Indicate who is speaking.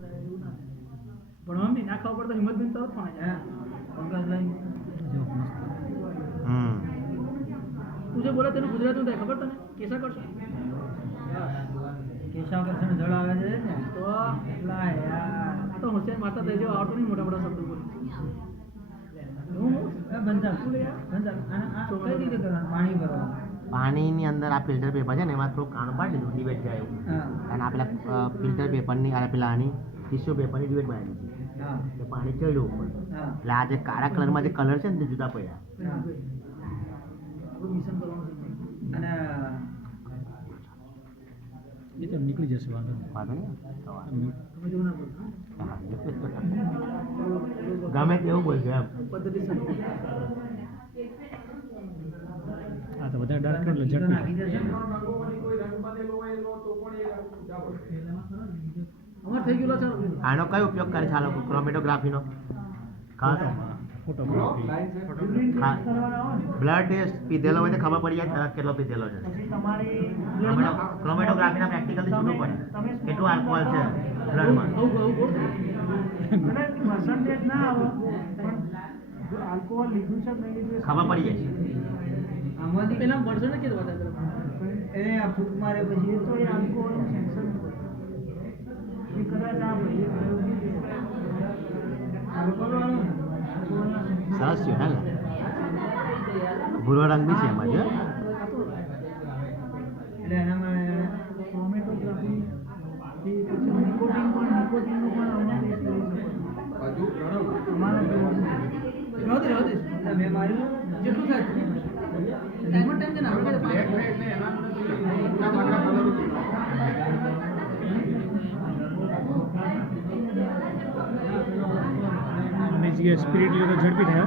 Speaker 1: પડે એવું ના થાય ભણવામાં બી ના ખબર પડે તો હિંમત બી તરત ફોન જાય
Speaker 2: પંકજભાઈ
Speaker 1: તું જે બોલે તેનું ગુજરાતનું થાય ખબર તને? કેસા કરશો
Speaker 2: જળ આવે છે ને?
Speaker 1: તો
Speaker 2: એટલા યાર.
Speaker 1: તો હોશિયાર માતા થઈ જાવ નહીં મોટા મોટા શબ્દો બોલે. હું
Speaker 2: એ બંધા બંધા અને આ કઈ રીતે કરવાનું? પાણી ભરવાનું.
Speaker 3: પાણીની અંદર આ ફિલ્ટર પેપર છે ને એમાં થોડું કાણું પાડી દીધું ડિબેટ જાય એવું અને આ પેલા ફિલ્ટર પેપરની આ પેલા આની ટીશ્યુ પેપરની ડિબેટ બનાવી દીધી. એટલે પાણી ચડ્યું ઉપર. એટલે આ જે કાળા કલરમાં જે કલર છે ને તે જુદા પડ્યા.
Speaker 4: એ તો નીકળી જશે વાંધો
Speaker 3: વાંધો નહીં. ગમે તેવું બોલજો એમ.
Speaker 4: તો વધારે ડાર્ક એટલે ઝડપી
Speaker 1: છે
Speaker 3: આનો કયો ઉપયોગ કરે છે આ લોકો? ક્રોમેટોગ્રાફીનો બ્લડ ટેસ્ટ પીધેલો હોય તો ખબર પડી જાય, તરત કેટલો પીધેલો છે. ક્રોમેટોગ્રાફીના પ્રેક્ટિકલ જોવું પડે. કેટલું આલ્કોહોલ છે બ્લડમાં ખબર પડી જાય.
Speaker 2: આમાંથી
Speaker 1: પેલા મળશે ને કે વાત કરે
Speaker 2: એને આ ફૂંક મારે પછી તો એ નું sanction એ કદાચ આ ભાઈએ.
Speaker 3: સરસ છે હે ભૂરો રંગ બી છે એમાં જો.
Speaker 2: એટલે એનામાં પણ પણ
Speaker 1: જેટલું થાય
Speaker 4: સ્પિરિટ લે તો ઝડપી થાય.